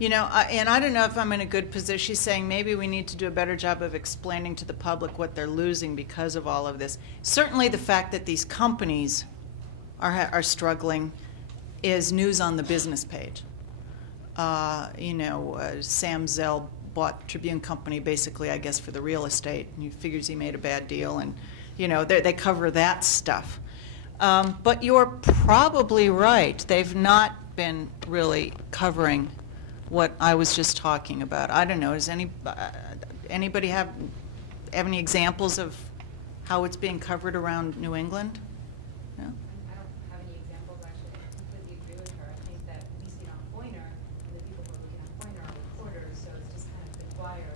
You know, and I don't know if I'm in a good position. She's saying maybe we need to do a better job of explaining to the public what they're losing because of all of this. Certainly the fact that these companies are struggling is news on the business page. You know, Sam Zell bought Tribune Company basically, I guess, for the real estate. And he figures he made a bad deal, and, you know, they cover that stuff. But you're probably right. They've not been really covering what I was just talking about. I don't know. Does anybody have any examples of how it's being covered around New England? No? I don't have any examples, actually. I completely agree with her. I think that we see it on Poynter, and the people who are looking at Poynter are reporters, so it's just kind of been wire.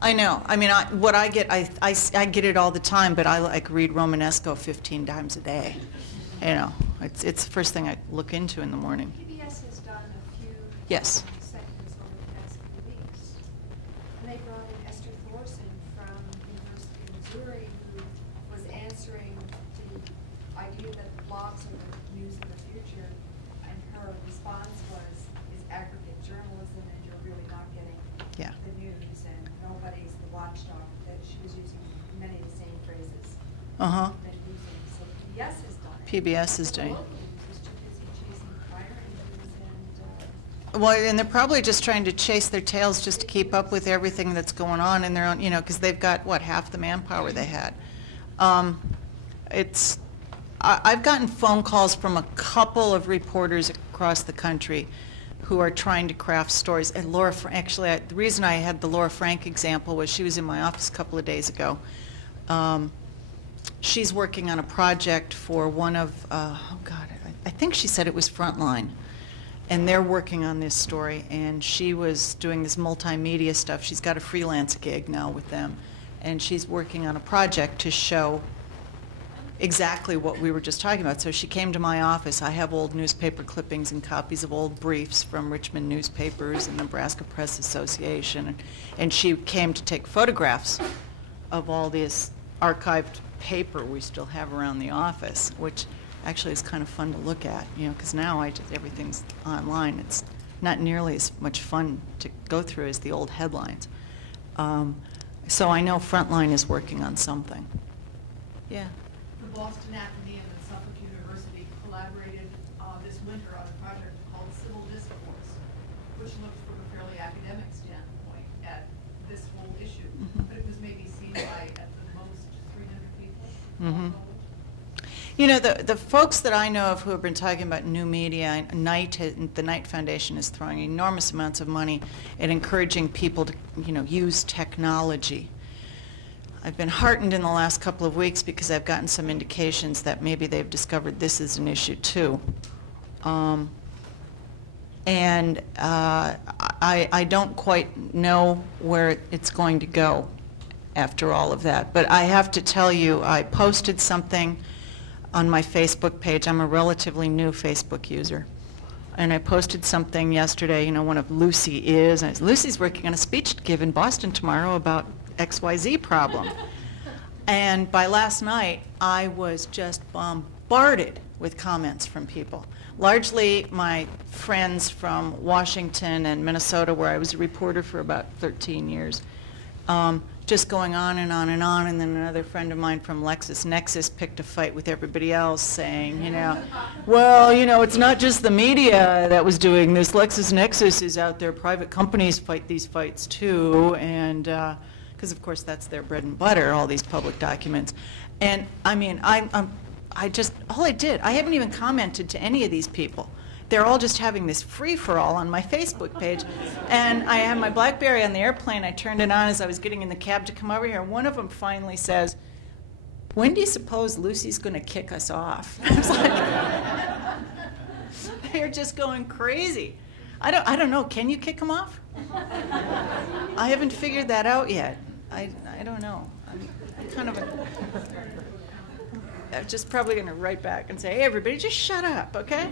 I know. I mean, what I get, I get it all the time, but I like read Romanesco 15 times a day. You know, it's the first thing I look into in the morning. PBS has done a few Yes. segments over the past few weeks. And they brought in Esther Thorson from University of Missouri, who was answering the idea that blogs are the news of the future. And her response was, is aggregate journalism, and you're really not getting the news, and nobody's the watchdog. That she was using many of the same phrases. Uh-huh. That using. So PBS has done it. PBS is doing. And, Well, and they're probably just trying to chase their tails just to keep up with everything that's going on in their own, you know, because they've got, what, half the manpower they had. I've gotten phone calls from a couple of reporters across the country who are trying to craft stories. And Laura, actually, the reason I had the Laura Frank example was she was in my office a couple of days ago. She's working on a project for one of, oh God, I think she said it was Frontline. And they're working on this story, and she was doing this multimedia stuff. She's got a freelance gig now with them, and she's working on a project to show exactly what we were just talking about. So she came to my office. I have old newspaper clippings and copies of old briefs from Richmond newspapers and Nebraska Press Association, and she came to take photographs of all this archived paper we still have around the office, which actually is kind of fun to look at, you know, because now everything's online. It's not nearly as much fun to go through as the old headlines. So I know Frontline is working on something. Yeah. The Boston Athenaeum and Suffolk University collaborated this winter on a project called Civil Discourse, which looked from a fairly academic standpoint at this whole issue. But it was maybe seen by at the most 300 people. You know, the folks that I know of who have been talking about new media, the Knight Foundation is throwing enormous amounts of money at encouraging people to, you know, use technology. I've been heartened in the last couple of weeks because I've gotten some indications that maybe they've discovered this is an issue too. I don't quite know where it's going to go after all of that. But I have to tell you, I posted something on my Facebook page. I'm a relatively new Facebook user. And I posted something yesterday, you know, one of Lucy is, and Lucy's working on a speech to give in Boston tomorrow about XYZ problem. And by last night, I was just bombarded with comments from people. Largely my friends from Washington and Minnesota, where I was a reporter for about 13 years. Just going on and on and on, and then another friend of mine from LexisNexis picked a fight with everybody else, saying, you know, well, you know, it's not just the media that was doing this. LexisNexis is out there. Private companies fight these fights too, and because of course that's their bread and butter, all these public documents. And I mean, I haven't even commented to any of these people. They're all just having this free-for-all on my Facebook page. And I have my BlackBerry on the airplane. I turned it on as I was getting in the cab to come over here. One of them finally says, when do you suppose Lucy's going to kick us off? I was like, they're just going crazy. I don't know. Can you kick them off? I haven't figured that out yet. I don't know. I'm kind of I'm just probably going to write back and say, hey, everybody, just shut up, okay?